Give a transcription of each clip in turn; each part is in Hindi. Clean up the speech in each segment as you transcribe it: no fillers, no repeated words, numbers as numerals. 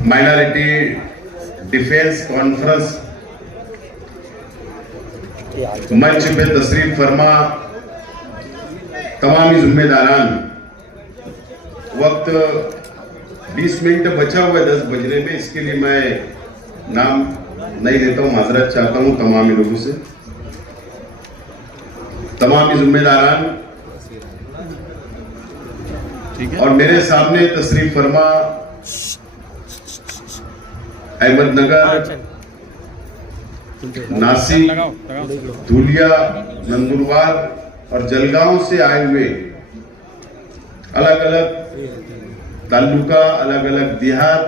माइनॉरिटी डिफेंस कॉन्फ्रेंस मंच पे तशरीफ फरमा तमामी जिम्मेदारान, वक्त 20 मिनट बचा हुआ है 10 बजने में, इसके लिए मैं नाम नहीं लेता हूं, माजरत चाहता हूं तमामी लोगों से। तमामी जिम्मेदारान और मेरे सामने तशरीफ फरमा अहमदनगर, नासिक, धुलिया, नंदुरबार और जलगांव से आए हुए अलग अलग तालुका, अलग अलग देहात,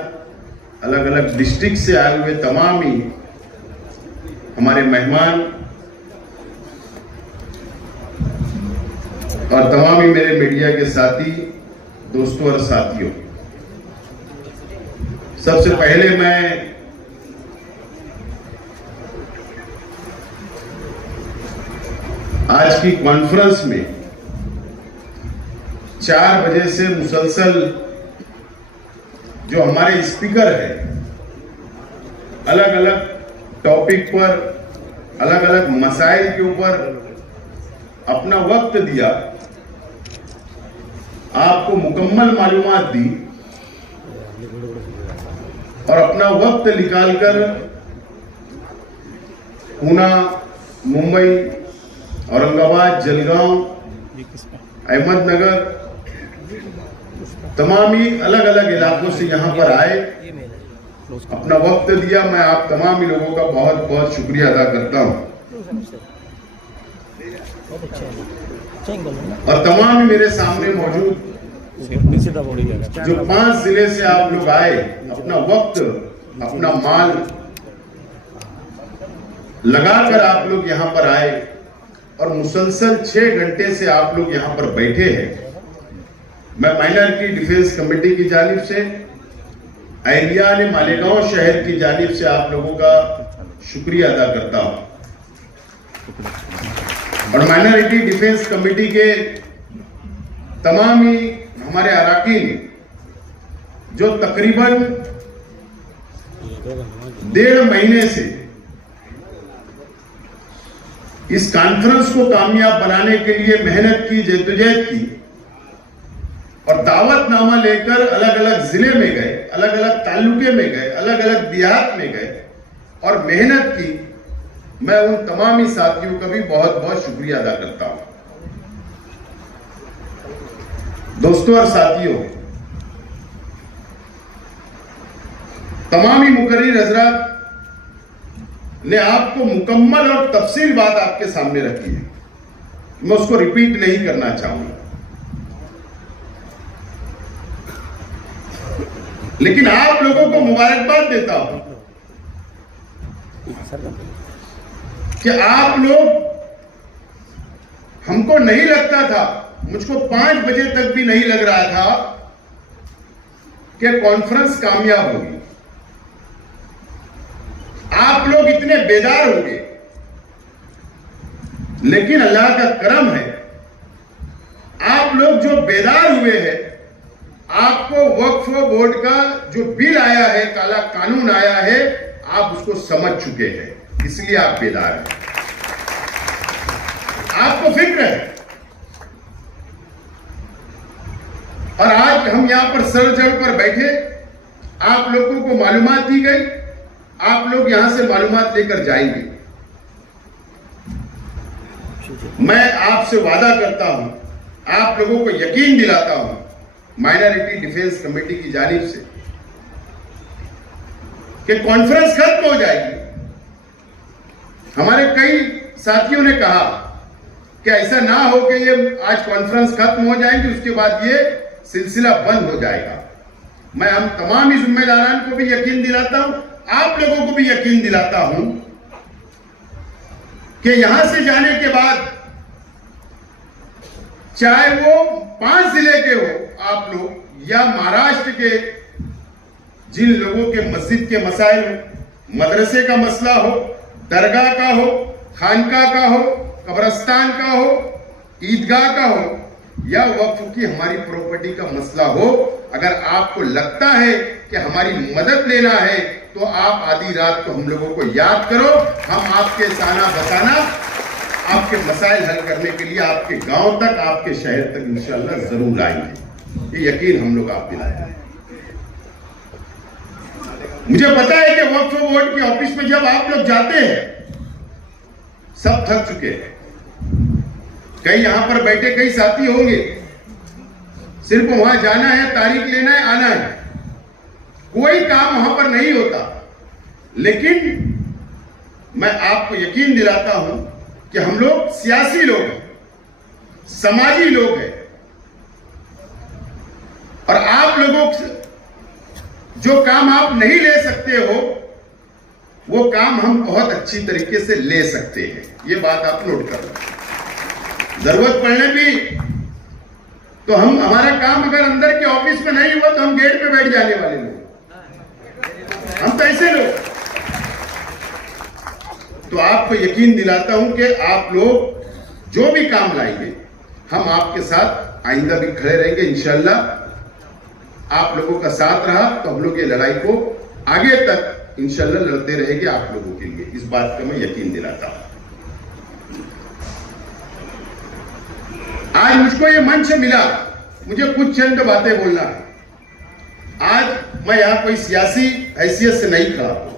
अलग अलग डिस्ट्रिक्ट से आए हुए तमाम ही हमारे मेहमान और तमाम ही मेरे मीडिया के साथी, दोस्तों और साथियों, सबसे पहले मैं आज की कॉन्फ्रेंस में 4 बजे से मुसलसल जो हमारे स्पीकर है अलग अलग टॉपिक पर, अलग अलग मसाइल के ऊपर अपना वक्त दिया, आपको मुकम्मल मालूमात दी और अपना वक्त निकालकर पूना, मुंबई, औरंगाबाद, जलगांव, अहमदनगर, तमामी अलग अलग इलाकों से यहां पर आए, अपना वक्त दिया। मैं आप तमाम लोगों का बहुत बहुत शुक्रिया अदा करता हूं और तमाम मेरे सामने मौजूद जो 5 जिले से आप लोग आए, अपना वक्त, अपना माल लगाकर आप लोग यहां पर आए और मुसलसल 6 घंटे से आप लोग यहां पर बैठे हैं। मैं माइनॉरिटी डिफेंस कमेटी की जानिब से, अहलियान मालेगांव शहर की जानिब से आप लोगों का शुक्रिया अदा करता हूं और माइनॉरिटी डिफेंस कमेटी के तमाम ही हमारे अराकीन जो तकरीबन 1.5 महीने से इस कॉन्फ्रेंस को कामयाब बनाने के लिए मेहनत की, जद्दोजहद की और दावतनामा लेकर अलग अलग जिले में गए, अलग अलग तालुके में गए, अलग अलग देहात में गए और मेहनत की, मैं उन तमाम साथियों का भी बहुत बहुत शुक्रिया अदा करता हूं। दोस्तों और साथियों, तमामी मुकर्रिर हजरात ने आपको मुकम्मल और तफसील बात आपके सामने रखी है, मैं उसको रिपीट नहीं करना चाहूंगा, लेकिन आप लोगों को मुबारकबाद देता हूं कि आप लोग, हमको नहीं लगता था, मुझको 5 बजे तक भी नहीं लग रहा था कि कॉन्फ्रेंस कामयाब होगी। आप लोग इतने बेदार हो गए, लेकिन अल्लाह का करम है, आप लोग जो बेदार हुए हैं, आपको वक्फ बोर्ड का जो बिल आया है, काला कानून आया है, आप उसको समझ चुके हैं, इसलिए आप बेदार हैं, आपको फिक्र है। और आज हम यहां पर सर जड़ पर बैठे, आप लोगों को मालूमात दी गई, आप लोग यहां से मालूमात लेकर जाएंगे। मैं आपसे वादा करता हूं, आप लोगों को यकीन दिलाता हूं माइनॉरिटी डिफेंस कमेटी की जानिब से कि कॉन्फ्रेंस खत्म हो जाएगी। हमारे कई साथियों ने कहा कि ऐसा ना हो कि ये आज कॉन्फ्रेंस खत्म हो जाएगी, उसके बाद ये सिलसिला बंद हो जाएगा। मैं हम तमाम ही जिम्मेदारान को भी यकीन दिलाता हूं, आप लोगों को भी यकीन दिलाता हूं कि यहां से जाने के बाद, चाहे वो 5 जिले के हो आप लोग या महाराष्ट्र के, जिन लोगों के मस्जिद के मसाइल हो, मदरसे का मसला हो, दरगाह का हो, खानकाह का हो, कब्रस्तान का हो, ईदगाह का हो या वक्फ की हमारी प्रॉपर्टी का मसला हो, अगर आपको लगता है कि हमारी मदद लेना है तो आप आधी रात को हम लोगों को याद करो, हम आपके साना बसाना, आपके मसाइल हल करने के लिए आपके गांव तक, आपके शहर तक इंशाअल्लाह जरूर आएंगे। ये यकीन हम लोग आप दिलाते हैं। मुझे पता है कि वक्फ बोर्ड के ऑफिस में जब आप लोग जाते हैं सब थक चुके हैं। कई यहां पर बैठे कई साथी होंगे, सिर्फ वहां जाना है, तारीख लेना है, आना है, कोई काम वहां पर नहीं होता। लेकिन मैं आपको यकीन दिलाता हूं कि हम लोग सियासी लोग हैं, समाजी लोग हैं, और आप लोगों से जो काम आप नहीं ले सकते हो वो काम हम बहुत अच्छी तरीके से ले सकते हैं। ये बात आप नोट कर लो। जरूरत पड़ने भी तो हमारा काम अगर अंदर के ऑफिस में नहीं हुआ तो हम गेट पे बैठ जाने वाले लोग, हम तो ऐसे लोग। तो आपको यकीन दिलाता हूं कि आप लोग जो भी काम लाएंगे हम आपके साथ आइंदा भी खड़े रहेंगे इंशाअल्लाह। आप लोगों का साथ रहा तो हम लोग ये लड़ाई को आगे तक इंशाअल्लाह लड़ते रहेंगे आप लोगों के लिए, इस बात का मैं यकीन दिलाता हूं। आज मुझको ये मंच मिला, मुझे कुछ चंद बातें बोलना है। आज मैं यहां कोई सियासी हैसियत से नहीं खड़ा हूं।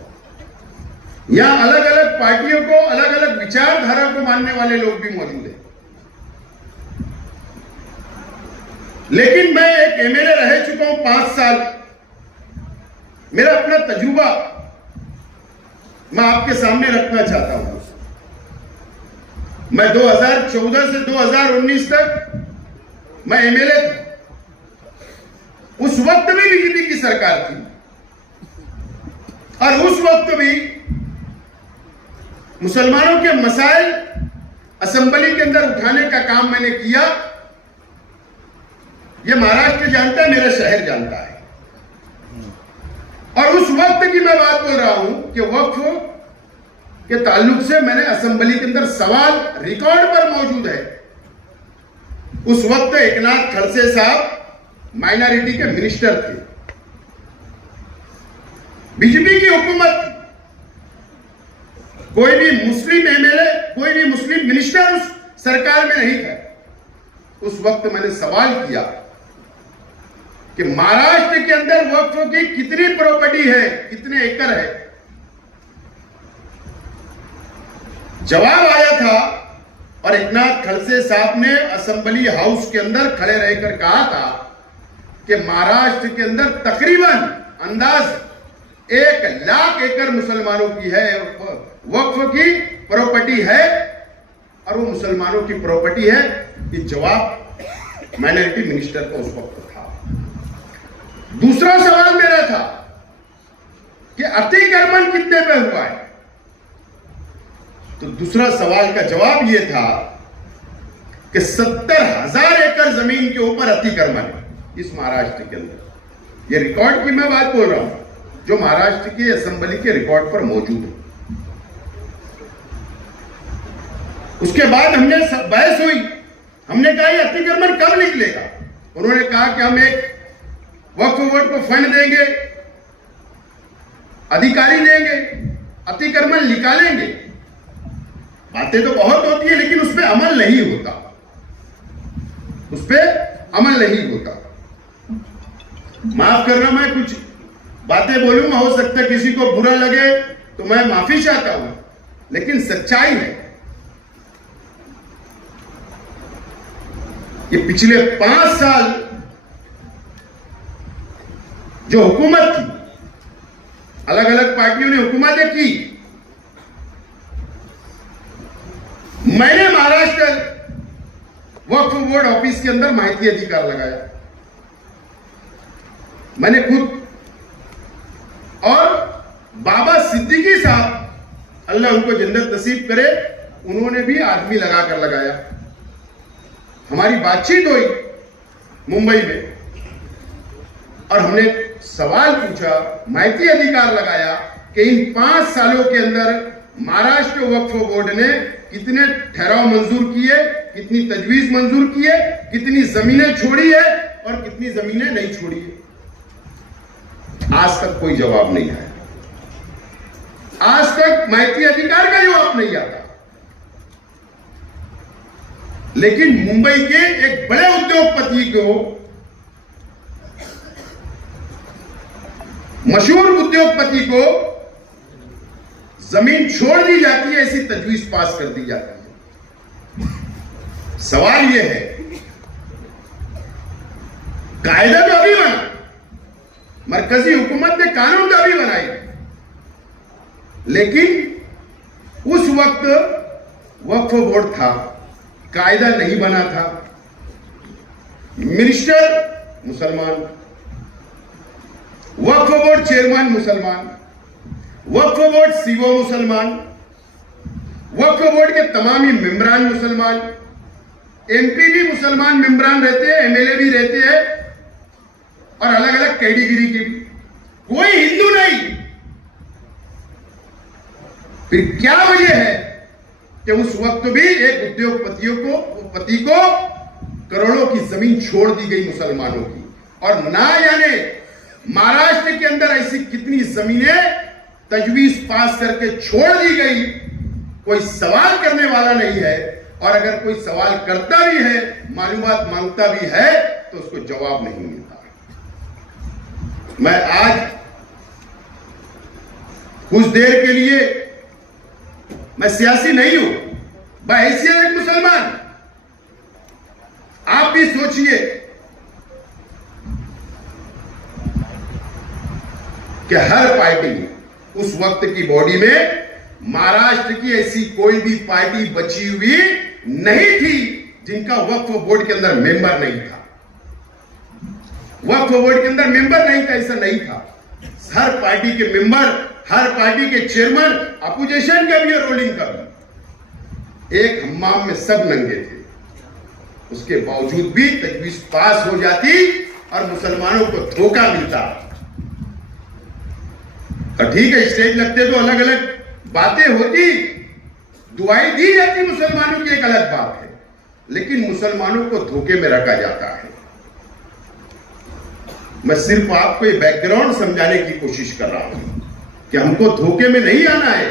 यहां अलग अलग पार्टियों को, अलग अलग विचारधारा को मानने वाले लोग भी मौजूद हैं। लेकिन मैं एक एमएलए रह चुका हूं 5 साल। मेरा अपना तजुर्बा मैं आपके सामने रखना चाहता हूं। मैं 2014 से 2019 तक मैं एमएलए था। उस वक्त भी बीजेपी की सरकार थी और उस वक्त भी मुसलमानों के मसाइल असेंबली के अंदर उठाने का काम मैंने किया। ये महाराष्ट्र जानता है, मेरा शहर जानता है। और उस वक्त की मैं बात बोल रहा हूं कि वक्फ के ताल्लुक से मैंने असेंबली के अंदर सवाल रिकॉर्ड पर मौजूद है। उस वक्त एकनाथ खड़से साहब माइनॉरिटी के मिनिस्टर थे, बीजेपी की हुकूमत थी। कोई भी मुस्लिम एमएलए, कोई भी मुस्लिम मिनिस्टर उस सरकार में नहीं था। उस वक्त मैंने सवाल किया कि महाराष्ट्र के अंदर वक्फ की कितनी प्रॉपर्टी है, कितने एकड़ है। जवाब आया था और एकनाथ खड़से साहब ने असेंबली हाउस के अंदर खड़े रहकर कहा था कि महाराष्ट्र के अंदर तकरीबन अंदाज 1 लाख एकड़ मुसलमानों की है, वक्फ की प्रॉपर्टी है और वो मुसलमानों की प्रॉपर्टी है। ये जवाब माइनॉरिटी मिनिस्टर का उस वक्त था। दूसरा सवाल मेरा था कि अतिक्रमण कितने पे हुआ है। तो दूसरा सवाल का जवाब यह था कि 70,000 एकड़ जमीन के ऊपर अतिक्रमण है इस महाराष्ट्र के अंदर। यह रिकॉर्ड की मैं बात बोल रहा हूं, जो महाराष्ट्र की असेंबली के रिकॉर्ड पर मौजूद है। उसके बाद हमने बहस हुई, हमने कहा यह अतिक्रमण कब निकलेगा। उन्होंने कहा कि हम एक वक्फ बोर्ड को फंड देंगे, अधिकारी देंगे, अतिक्रमण निकालेंगे। बातें तो बहुत होती है लेकिन उस पर अमल नहीं होता, उस पर अमल नहीं होता। माफ करना, मैं कुछ बातें बोलूंगा, हो सकता है किसी को बुरा लगे तो मैं माफी चाहता हूं, लेकिन सच्चाई है। ये पिछले 5 साल जो हुकूमत थी, अलग अलग पार्टियों ने हुकूमतें की, मैंने महाराष्ट्र वक्फ बोर्ड ऑफिस के अंदर माहिती अधिकार लगाया, मैंने खुद। और बाबा सिद्दीकी साहब, अल्लाह उनको जन्नत नसीब करे, उन्होंने भी आदमी लगाकर लगाया। हमारी बातचीत हुई मुंबई में और हमने सवाल पूछा, माहिती अधिकार लगाया कि इन 5 सालों के अंदर महाराष्ट्र वक्फ बोर्ड ने कितने ठहराव मंजूर किए, कितनी तजवीज मंजूर किए, कितनी जमीनें छोड़ी है, और कितनी जमीनें नहीं छोड़ी है? आज तक कोई जवाब नहीं आया। आज तक माइती अधिकार का जवाब नहीं आता। लेकिन मुंबई के एक बड़े उद्योगपति को, मशहूर उद्योगपति को जमीन छोड़ दी जाती है, ऐसी तजवीज पास कर दी जाती है। सवाल यह है, कायदा तो अभी बना, मरकजी हुकूमत ने कानून तो अभी बनाई, लेकिन उस वक्त वक्फ बोर्ड था, कायदा नहीं बना था। मिनिस्टर मुसलमान, वक्फ बोर्ड चेयरमैन मुसलमान, वक्फ बोर्ड सीओ मुसलमान, वक्फ बोर्ड के तमाम ही मेंबरान मुसलमान, एमपी भी मुसलमान मेंबरान रहते हैं, एमएलए भी रहते हैं, और अलग अलग कैटेगरी के भी, कोई हिंदू नहीं। फिर क्या वजह है कि उस वक्त भी एक उद्योगपति को करोड़ों की जमीन छोड़ दी गई मुसलमानों की, और ना जाने महाराष्ट्र के अंदर ऐसी कितनी जमीनें तजवीज पास करके छोड़ दी गई। कोई सवाल करने वाला नहीं है, और अगर कोई सवाल करता भी है, मालूमात मांगता भी है, तो उसको जवाब नहीं मिलता। मैं आज कुछ देर के लिए, मैं सियासी नहीं हूं, बहैसियत एक मुसलमान, आप भी सोचिए कि हर पार्टी उस वक्त की बॉडी में, महाराष्ट्र की ऐसी कोई भी पार्टी बची हुई नहीं थी जिनका वक्फ बोर्ड के अंदर मेंबर नहीं था। वक्फ बोर्ड के अंदर मेंबर नहीं था, ऐसा नहीं था। हर पार्टी के मेंबर, हर पार्टी के चेयरमैन, अपोजिशन का भी और रूलिंग का भी, एक हम्माम में सब नंगे थे। उसके बावजूद भी तजवीज पास हो जाती और मुसलमानों को धोखा मिलता। और ठीक है, स्टेज लगते तो अलग अलग बातें होती, दुआएं दी जाती मुसलमानों की, एक अलग बात है, लेकिन मुसलमानों को धोखे में रखा जाता है। मैं सिर्फ आपको ये बैकग्राउंड समझाने की कोशिश कर रहा हूं कि हमको धोखे में नहीं आना है।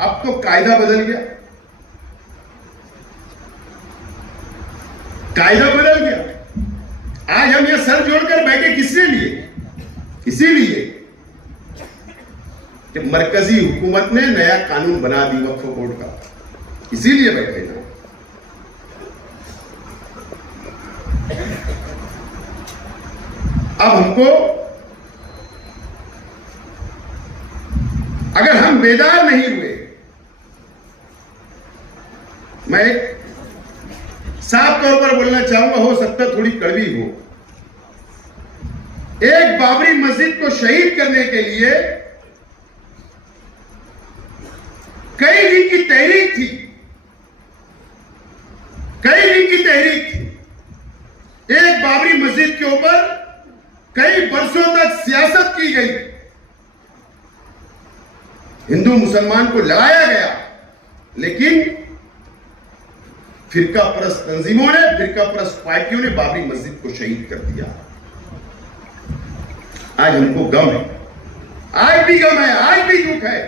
अब तो कायदा बदल गया, कायदा बदल गया। आज हम ये सर जोड़कर बैठे किसके लिए? इसीलिए कि मरकजी हुकूमत ने नया कानून बना दी वक्फ बोर्ड का, इसीलिए बैठे ना। अब हमको, अगर हम बेदार नहीं हुए, मैं साफ तौर पर बोलना चाहूंगा, हो सकता थोड़ी कड़वी हो, एक बाबरी मस्जिद को शहीद करने के लिए कई दिन की तहरीक थी, कई दिन की तहरीक थी। एक बाबरी मस्जिद के ऊपर कई वर्षों तक सियासत की गई, हिंदू मुसलमान को लड़ाया गया, लेकिन फिरका परस्त तंजीमों ने, फिरका परस्त पार्टियों ने बाबरी मस्जिद को शहीद कर दिया। आज हमको गम है, आज भी गम है, आज भी दुख है।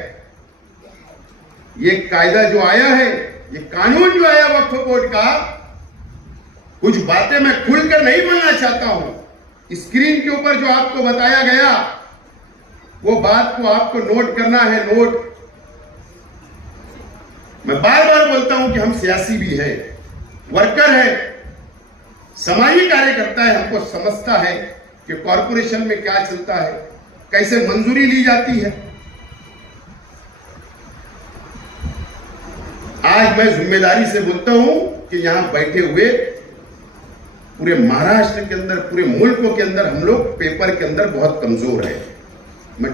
ये कायदा जो आया है, ये कानून जो आया वक्फ बोर्ड का, कुछ बातें मैं खुलकर नहीं बोलना चाहता हूं। स्क्रीन के ऊपर जो आपको बताया गया, वो बात को आपको नोट करना है, नोट। मैं बार बार बोलता हूं कि हम सियासी भी है, वर्कर है, समाजी कार्यकर्ता है, हमको समझता है कि कॉरपोरेशन में क्या चलता है, कैसे मंजूरी ली जाती है। आज मैं जिम्मेदारी से बोलता हूं कि यहां बैठे हुए पूरे महाराष्ट्र के अंदर, पूरे मुल्कों के अंदर हम लोग पेपर के अंदर बहुत कमजोर हैं। मैं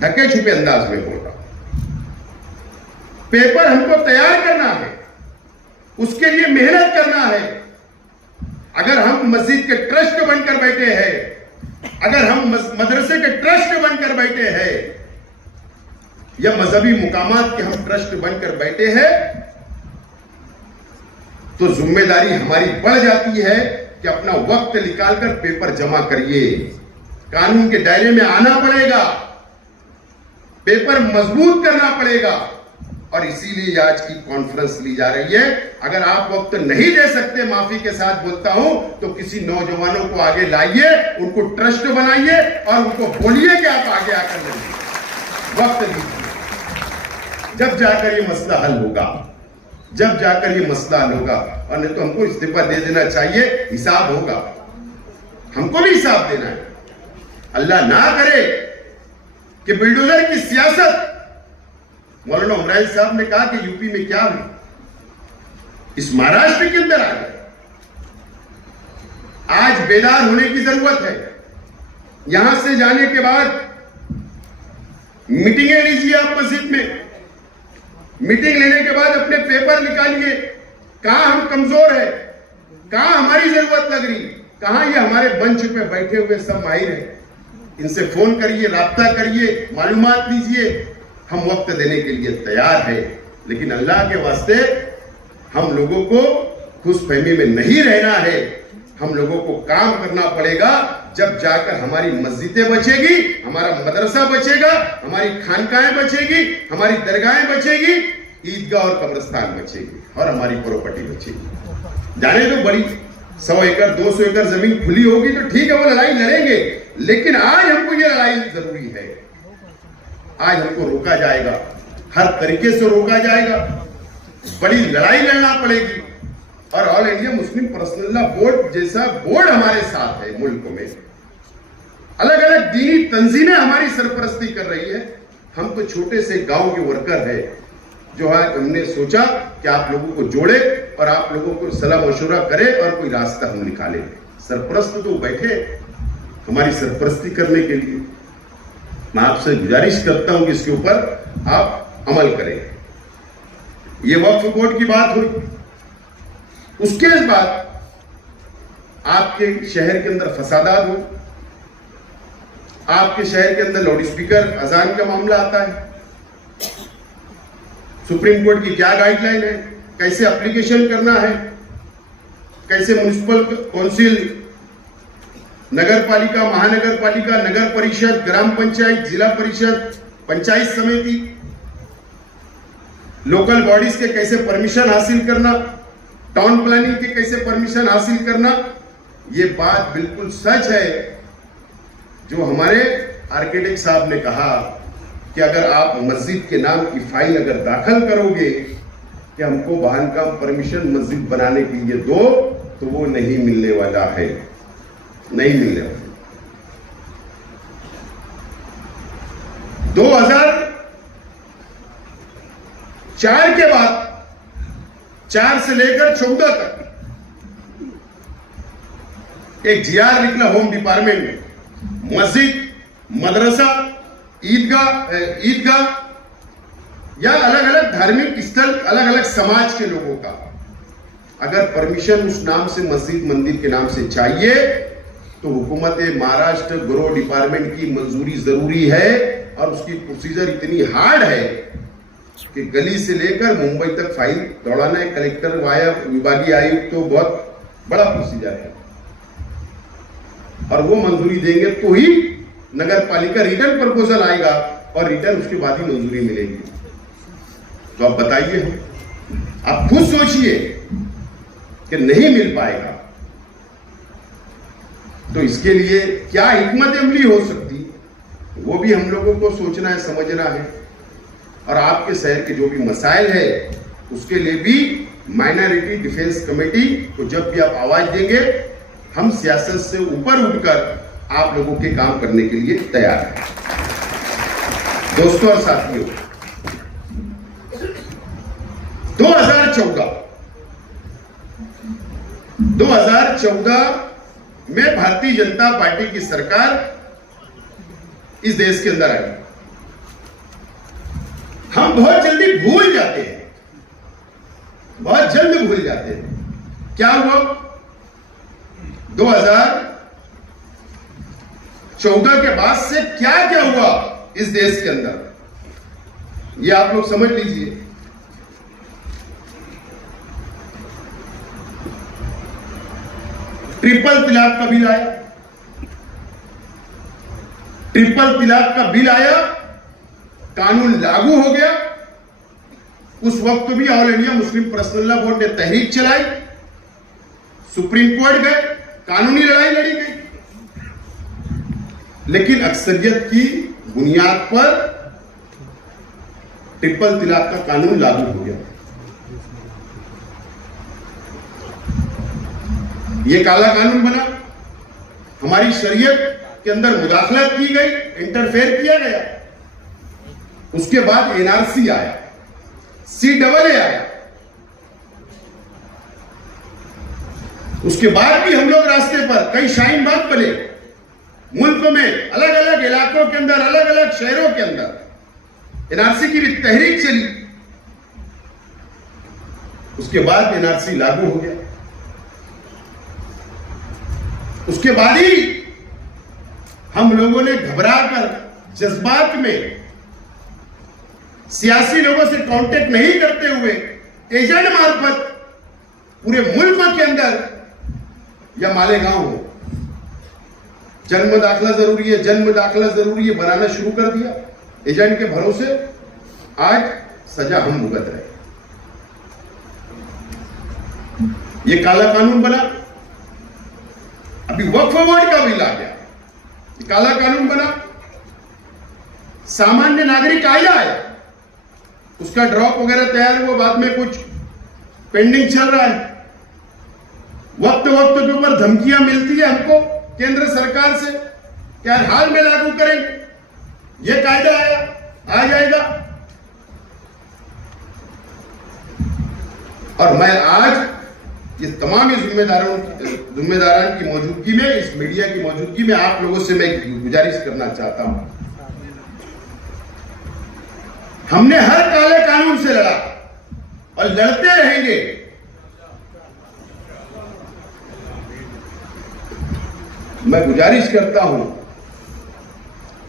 ढके छुपे अंदाज में बोल रहा हूं। पेपर हमको तैयार करना है, उसके लिए मेहनत करना है। अगर हम मस्जिद के ट्रस्ट बनकर बैठे हैं, अगर हम मदरसे के ट्रस्ट बनकर बैठे हैं, या मजहबी मुकामात के हम ट्रस्ट बनकर बैठे हैं, तो जिम्मेदारी हमारी बढ़ जाती है कि अपना वक्त निकालकर पेपर जमा करिए। कानून के दायरे में आना पड़ेगा, पेपर मजबूत करना पड़ेगा, और इसीलिए आज की कॉन्फ्रेंस ली जा रही है। अगर आप वक्त नहीं दे सकते, माफी के साथ बोलता हूं, तो किसी नौजवानों को आगे लाइए, उनको ट्रस्ट बनाइए और उनको बोलिए कि आप आगे आकर लड़िए। वक्त दीजिए, जब जाकर ये मसला हल होगा, जब जाकर ये मसला हल होगा। और नहीं तो हमको इस्तीफा दे देना चाहिए, हिसाब होगा, हमको भी हिसाब देना है। अल्लाह ना करे कि बुलडोजर की सियासत, मौलाना उमरान साहब ने कहा कि यूपी में क्या हुआ, इस महाराष्ट्र के अंदर आ गया। आज बेदार होने की जरूरत है। यहां से जाने के बाद मीटिंगें लीजिए आप मस्जिद में, मीटिंग लेने के बाद अपने पेपर निकालिए, कहां हम कमजोर है, कहां हमारी जरूरत लग रही, कहां ये हमारे मंच पे बैठे हुए सब माहिर हैं, इनसे फोन करिए, राब्ता करिए, मालूमात लीजिए। हम वक्त देने के लिए तैयार है, लेकिन अल्लाह के वास्ते हम लोगों को खुशफहमी में नहीं रहना है। हम लोगों को काम करना पड़ेगा, जब जाकर हमारी मस्जिदें बचेगी, हमारा मदरसा बचेगा, हमारी खानकाहें बचेगी, हमारी दरगाहें बचेगी, ईदगाह और कब्रिस्तान बचेगी, और हमारी प्रॉपर्टी बचेगी। जाने तो बड़ी 100 एकड़ 200 एकड़ जमीन खुली होगी तो ठीक है, वो लड़ाई लड़ेंगे, लेकिन आज हमको ये लड़ाई जरूरी है। आज हमको रोका जाएगा, हर तरीके से रोका जाएगा, बड़ी लड़ाई लड़ना पड़ेगी। और all India Muslim personal law board जैसा बोर्ड हमारे साथ है मुल्क में, अलग अलग दीनी तंजीमें हमारी सरपरस्ती कर रही है। हम तो छोटे से गांव के वर्कर है, जो है हमने सोचा कि आप लोगों को जोड़े और आप लोगों को सलाह मशवरा करे और कोई रास्ता हम निकालें। सरपरस्त तो बैठे हमारी सरपरस्ती करने के लिए। मैं आपसे गुजारिश करता हूं कि इसके ऊपर आप अमल करें। ये वक्फ बोर्ड की बात हुई, उसके बाद आपके शहर के अंदर फसादात हो, आपके शहर के अंदर लाउड स्पीकर अजान का मामला आता है। सुप्रीम कोर्ट की क्या गाइडलाइन है, कैसे एप्लीकेशन करना है, कैसे म्युनिसिपल काउंसिल, नगर पालिका, महानगर पालिका, नगर परिषद, ग्राम पंचायत, जिला परिषद, पंचायत समिति, लोकल बॉडीज के कैसे परमिशन हासिल करना, टाउन प्लानिंग के कैसे परमिशन हासिल करना। ये बात बिल्कुल सच है जो हमारे आर्किटेक्ट साहब ने कहा कि अगर आप मस्जिद के नाम की फाइल अगर दाखिल करोगे कि हमको बांधकाम परमिशन मस्जिद बनाने के लिए दो, तो वो नहीं मिलने वाला है, नहीं मिलने वाला। 2004 के बाद 4 से लेकर 14 तक एक जीआर निकला होम डिपार्टमेंट में, मस्जिद, मदरसा, ईदगाह या अलग अलग धार्मिक स्थल, अलग अलग समाज के लोगों का अगर परमिशन उस नाम से मस्जिद मंदिर के नाम से चाहिए तो हुकूमत महाराष्ट्र गृह डिपार्टमेंट की मंजूरी जरूरी है। और उसकी प्रोसीजर इतनी हार्ड है कि गली से लेकर मुंबई तक फाइल दौड़ाना है, कलेक्टर वाया विभागीय आयुक्त, तो बहुत बड़ा प्रोसीजर है। और वो मंजूरी देंगे तो ही नगर पालिका रिटर्न प्रपोजल आएगा और रिटर्न उसके बाद ही मंजूरी मिलेगी। तो आप बताइए, आप खुद सोचिए कि नहीं मिल पाएगा तो इसके लिए क्या हिकमत अमली हो सकती, वो भी हम लोगों को सोचना है, समझना है। और आपके शहर के जो भी मसाइल है उसके लिए भी माइनॉरिटी डिफेंस कमेटी को जब भी आप आवाज देंगे, हम सियासत से ऊपर उठकर आप लोगों के काम करने के लिए तैयार हैं। दोस्तों और साथियों, 2014 में भारतीय जनता पार्टी की सरकार इस देश के अंदर आई। हम बहुत जल्दी भूल जाते हैं, बहुत जल्द भूल जाते हैं। क्या हुआ 2014 के बाद से, क्या क्या हुआ इस देश के अंदर, ये आप लोग समझ लीजिए। ट्रिपल तलाक का बिल आया, ट्रिपल तलाक का बिल आया, कानून लागू हो गया। उस वक्त भी all India Muslim personal law board ने तहरीक चलाई, सुप्रीम कोर्ट गए, कानूनी लड़ाई लड़ी गई, लेकिन अक्सरियत की बुनियाद पर ट्रिपल तलाक का कानून लागू हो गया। ये काला कानून बना, हमारी शरीयत के अंदर मुदाखलत की गई, इंटरफेयर किया गया। उसके बाद एनआरसी आया, CAA आया, उसके बाद भी हम लोग रास्ते पर कई शाहीन बाग बने, मुल्क में अलग अलग इलाकों के अंदर, अलग अलग शहरों के अंदर एनआरसी की भी तहरीक चली। उसके बाद एनआरसी लागू हो गया। उसके बाद ही हम लोगों ने घबराकर जज्बात में सियासी लोगों से कांटेक्ट नहीं करते हुए एजेंट मार्फत पूरे मुल्क के अंदर या मालेगांव हो, जन्म दाखला जरूरी है, जन्म दाखला जरूरी है बनाना शुरू कर दिया। एजेंट के भरोसे आज सजा हम भुगत रहे। ये काला कानून बना। अभी वक्फ बोर्ड का बिल आ गया, ये काला कानून बना। सामान्य नागरिक आया, उसका ड्रॉप वगैरह तैयार हुआ, बाद में कुछ पेंडिंग चल रहा है। वक्त वक्त के ऊपर धमकियां मिलती है हमको केंद्र सरकार से, क्या हाल में लागू करेंगे, ये कायदा आया आ जाएगा। और मैं आज ये तमाम जिम्मेदारान की मौजूदगी में, इस मीडिया की मौजूदगी में आप लोगों से मैं गुजारिश करना चाहता हूं, हमने हर काले कानून से लड़ा और लड़ते रहेंगे। मैं गुजारिश करता हूं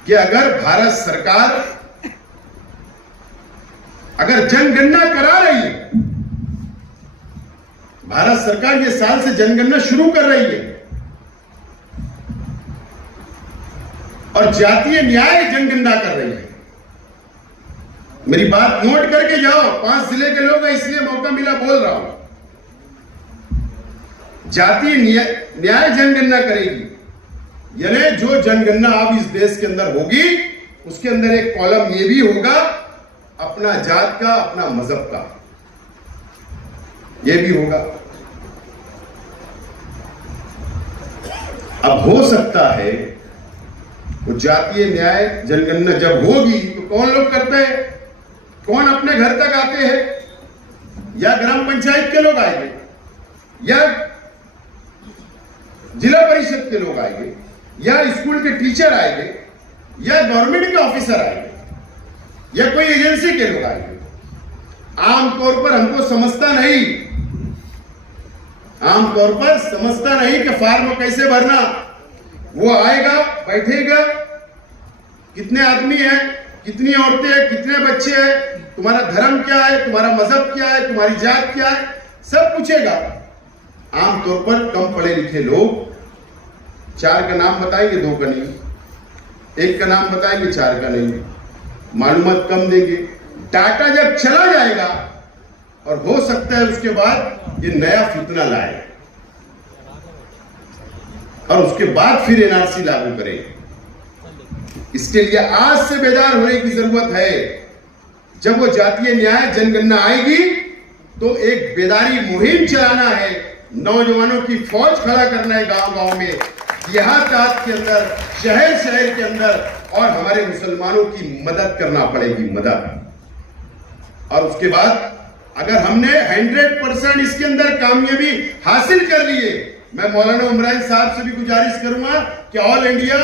कि अगर भारत सरकार अगर जनगणना करा रही है, भारत सरकार ये साल से जनगणना शुरू कर रही है और जातीय न्याय जनगणना कर रही है, मेरी बात नोट करके जाओ, 5 जिले के लोग हैं इसलिए मौका मिला बोल रहा हूं। जातीय न्याय जनगणना करेगी, यानी जो जनगणना अब इस देश के अंदर होगी उसके अंदर एक कॉलम ये भी होगा अपना जात का, अपना मजहब का, ये भी होगा। अब हो सकता है वो जातीय न्याय जनगणना जब होगी तो कौन लोग करते हैं, कौन अपने घर तक आते हैं, या ग्राम पंचायत के लोग आएंगे, या जिला परिषद के लोग आएंगे, या स्कूल के टीचर आएंगे, या गवर्नमेंट के ऑफिसर आएंगे, या कोई एजेंसी के लोग आएंगे। आमतौर पर हमको समझता नहीं, आमतौर पर समझता नहीं कि फॉर्म कैसे भरना। वो आएगा, बैठेगा, कितने आदमी हैं, कितनी औरतें हैं, कितने बच्चे हैं, तुम्हारा धर्म क्या है, तुम्हारा मजहब क्या है, तुम्हारी जात क्या है, सब पूछेगा। आमतौर पर कम पढ़े लिखे लोग 4 का नाम बताएंगे, 2 का नहीं, 1 का नाम बताएंगे, 4 का नहीं, मालूमात कम देंगे। डाटा जब चला जाएगा और हो सकता है उसके बाद ये नया फितना लाए और उसके बाद फिर एनआरसी लागू करें। इसके लिए आज से बेदार होने की जरूरत है। जब वो जातीय न्याय जनगणना आएगी तो एक बेदारी मुहिम चलाना है, नौजवानों की फौज खड़ा करना है, गांव गांव में, देहात के अंदर, शहर शहर के अंदर, और हमारे मुसलमानों की मदद करना पड़ेगी, मदद। और उसके बाद अगर हमने 100% इसके अंदर कामयाबी हासिल कर लिए, मैं मौलाना उमरान साहब से भी गुजारिश करूंगा कि all India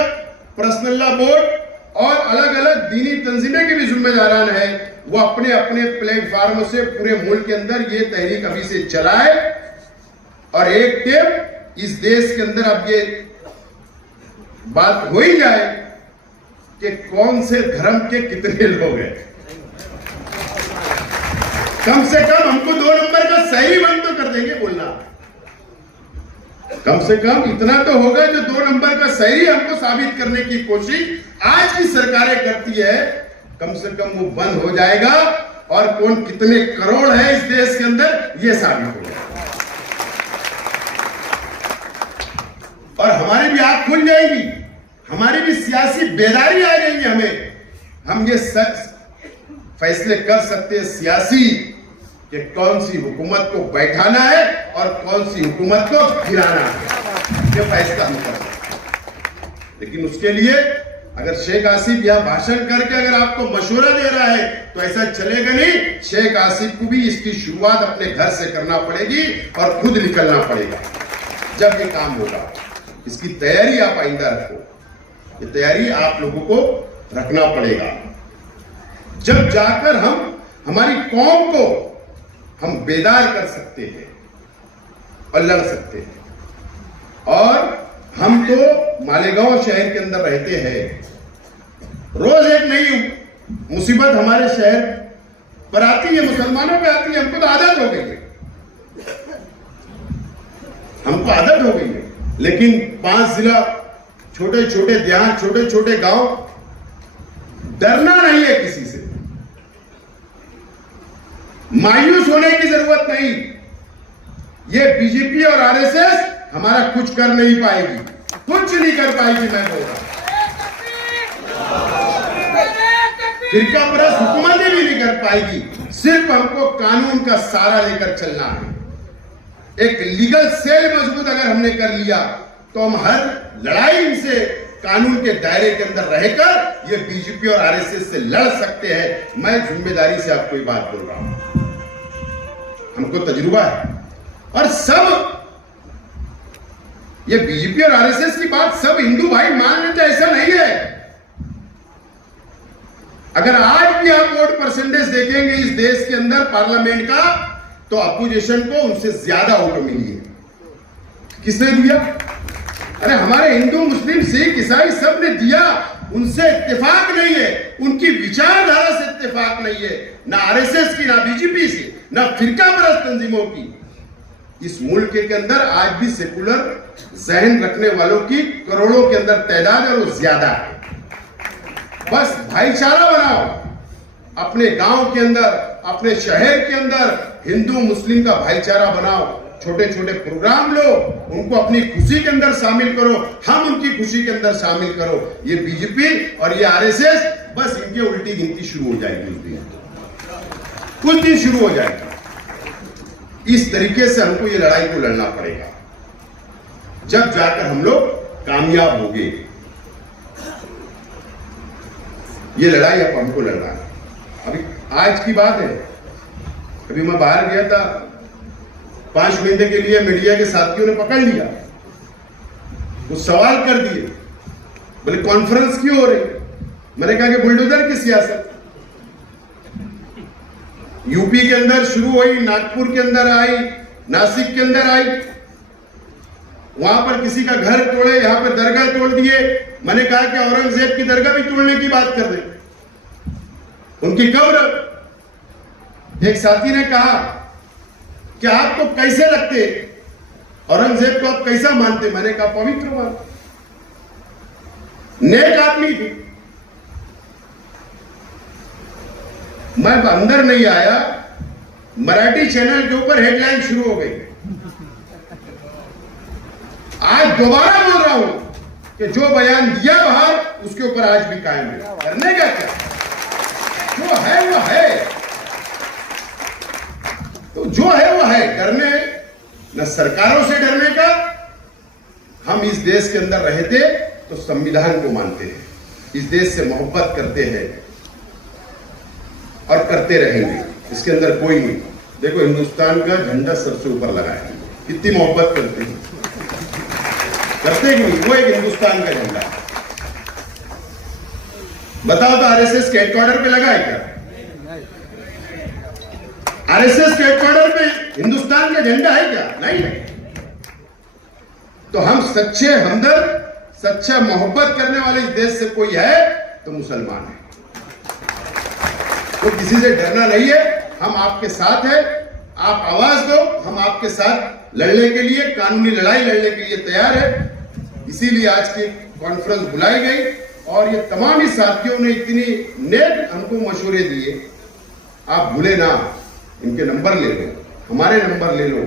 personal law board और अलग अलग दीनी तंजीमें के भी जिम्मेदारान हैं, वो अपने अपने प्लेटफार्म से पूरे मुल्क के अंदर ये तहरीक अभी से चलाए और एक टेप इस देश के अंदर अब ये बात हो ही जाए कि कौन से धर्म के कितने लोग हैं। कम से कम हमको 2 नंबर का सही बंद तो कर देंगे बोलना। कम से कम इतना तो होगा जो 2 नंबर का सही हमको साबित करने की कोशिश आज की सरकारें करती है, कम से कम वो बंद हो जाएगा और कौन कितने करोड़ है इस देश के अंदर ये साबित हो जाएगा और हमारी भी आंख खुल जाएगी, हमारी भी सियासी बेदारी आ जाएगी। हम ये फैसले कर सकते हैं सियासी कि कौन सी हुकूमत को बैठाना है और कौन सी हुकूमत को गिराना है, ये फैसला हम कर सकते हैं। लेकिन उसके लिए अगर शेख आसिफ यहां भाषण करके अगर आपको मशवरा दे रहा है तो ऐसा चलेगा नहीं। शेख आसिफ को भी इसकी शुरुआत अपने घर से करना पड़ेगी और खुद निकलना पड़ेगा जब ये काम होगा। इसकी तैयारी आप आइंदा रखो, ये तैयारी आप लोगों को रखना पड़ेगा। जब जाकर हम हमारी कौम को हम बेदार कर सकते हैं और लड़ सकते हैं। और हम तो मालेगांव शहर के अंदर रहते हैं, रोज एक नई मुसीबत हमारे शहर पर आती है, मुसलमानों पे आती है। हमको तो आदत हो गई है, हमको आदत हो गई है। लेकिन 5 जिला, छोटे छोटे देहात, छोटे छोटे गांव, डरना नहीं है किसी से, मायूस होने की जरूरत नहीं। ये बीजेपी और आरएसएस हमारा कुछ कर नहीं पाएगी, कुछ नहीं कर पाएगी। मैं बोल रहा हूं फिरका परस्त हुकूमतें भी नहीं कर पाएगी। सिर्फ हमको कानून का सहारा लेकर चलना है। एक लीगल सेल मजबूत अगर हमने कर लिया तो हम हर लड़ाई से कानून के दायरे के अंदर रहकर ये बीजेपी और आरएसएस से लड़ सकते हैं। मैं जिम्मेदारी से आपको ये बात बोल रहा हूं, हमको तजुर्बा है। और सब ये बीजेपी और आरएसएस की बात सब हिंदू भाई मान लेते, ऐसा नहीं है। अगर आज भी आप वोट परसेंटेज देखेंगे इस देश के अंदर पार्लियामेंट का, तो अपोजिशन को उनसे ज्यादा वोट मिली है। किसने दिया? अरे हमारे हिंदू, मुस्लिम, सिख, ईसाई सब ने दिया। उनसे इत्तेफाक नहीं है, उनकी विचारधारा से इत्तेफाक नहीं है, ना आरएसएस की, ना बीजेपी से, ना फिरका परस्त तंजीमों की। इस मुल्क के अंदर आज भी सेकुलर जहन रखने वालों की करोड़ों के अंदर तादाद है, वो ज्यादा है। बस भाईचारा बनाओ अपने गांव के अंदर, अपने शहर के अंदर हिंदू मुस्लिम का भाईचारा बनाओ। छोटे छोटे प्रोग्राम लो, उनको अपनी खुशी के अंदर शामिल करो, हम उनकी खुशी के अंदर शामिल करो। ये बीजेपी और ये आरएसएस, बस इनकी उल्टी गिनती शुरू हो जाएगी उस दिन, कुछ दिन शुरू हो जाएगी। इस तरीके से हमको ये लड़ाई को लड़ना पड़ेगा, जब जाकर हम लोग कामयाब होंगे। ये लड़ाई अब हमको लड़ना है। अभी आज की बात है, अभी मैं बाहर गया था, 5 महीने के लिए मीडिया के साथियों ने पकड़ लिया, वो सवाल कर दिए, बोले कॉन्फ्रेंस क्यों हो रही? मैंने कहा कि बुलडोजर की सियासत यूपी के अंदर शुरू हुई, नागपुर के अंदर आई, नासिक के अंदर आई, वहां पर किसी का घर तोड़े, यहां पर दरगाह तोड़ दिए। मैंने कहा कि औरंगजेब की दरगाह भी तोड़ने की बात कर दे, उनकी कब्र। एक साथी ने कहा कि आपको कैसे लगते, औरंगजेब को आप कैसा मानते? मैंने कहा पवित्र मानते, नेक आदमी थे। मैं अंदर नहीं आया, मराठी चैनल के ऊपर हेडलाइन शुरू हो गई। आज दोबारा बोल रहा हूं कि जो बयान दिया बाहर, उसके ऊपर आज भी कायम है। करने का क्या, जो है वो है, तो जो है वो है। डरने न सरकारों से डरने का। हम इस देश के अंदर रहते तो संविधान को मानते हैं, इस देश से मोहब्बत करते हैं और करते रहेंगे, इसके अंदर कोई नहीं। देखो हिंदुस्तान का झंडा सबसे ऊपर लगा है, कितनी मोहब्बत करते हैं, करते नहीं, वो एक हिंदुस्तान का झंडा। बताओ तो आरएसएस के हेडक्वार्टर पे लगा है क्या? आरएसएस के हेडक्वार्टर पे हिंदुस्तान का झंडा है क्या? नहीं है। तो हम सच्चे हमदर्द, सच्चा मोहब्बत करने वाले इस देश से कोई है तो मुसलमान है। तो किसी से डरना नहीं है, हम आपके साथ हैं। आप आवाज दो, हम आपके साथ लड़ने के लिए, कानूनी लड़ाई लड़ने के लिए तैयार है। इसीलिए आज की कॉन्फ्रेंस बुलाई गई और ये तमाम ही साथियों ने इतनी नेक हमको मशवरे दिए। आप भूले ना, इनके नंबर ले लो, हमारे नंबर ले लो।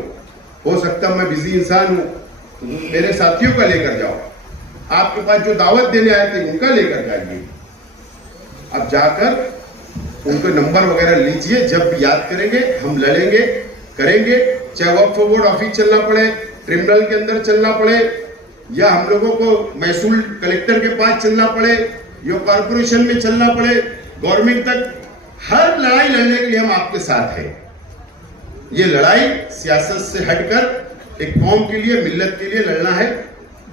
हो सकता मैं बिजी इंसान हूं, तो मेरे साथियों का लेकर जाओ, आपके पास जो दावत देने आए थे उनका लेकर जाइए। अब जाकर उनके नंबर वगैरह लीजिए, जब भी याद करेंगे हम लड़ेंगे, करेंगे, चाहे वक्फ बोर्ड ऑफिस चलना पड़े, ट्रिब्यूनल के अंदर चलना पड़े, या हम लोगों को महसूल कलेक्टर के पास चलना पड़े, या कॉर्पोरेशन में चलना पड़े, गवर्नमेंट तक, हर लड़ाई लड़ने के लिए हम आपके साथ हैं। ये लड़ाई सियासत से हटकर एक कौम के लिए, मिल्लत के लिए लड़ना है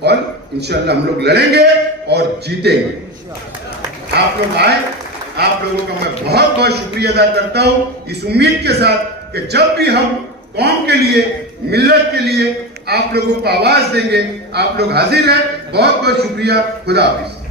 और इंशाअल्लाह हम लोग लड़ेंगे और जीतेंगे। आप लोग आए, आप लोगों का मैं बहुत बहुत शुक्रिया अदा करता हूं, इस उम्मीद के साथ कि जब भी हम कौम के लिए, मिल्लत के लिए आप लोगों को आवाज देंगे, आप लोग हाजिर हैं। बहुत बहुत शुक्रिया। खुदा हाफिज।